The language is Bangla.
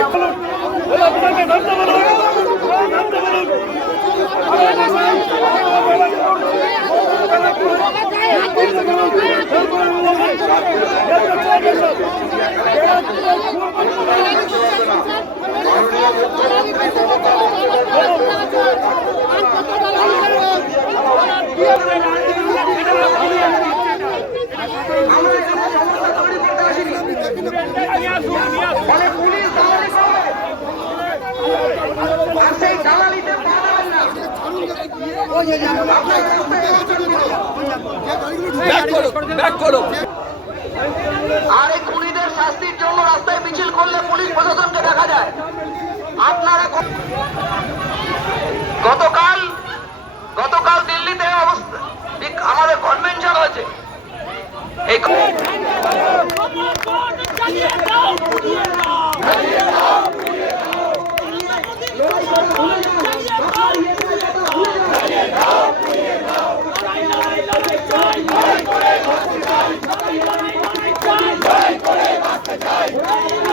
ফলে আর এই খুনিদের শাস্তির জন্য রাস্তায় মিছিল করলে পুলিশ প্রশাসনকে দেখা যায়। আপনারা গতকাল গতকাল দিল্লিতে অবস্থা আমাদের কনভেনশন হয়েছে। এই Ei!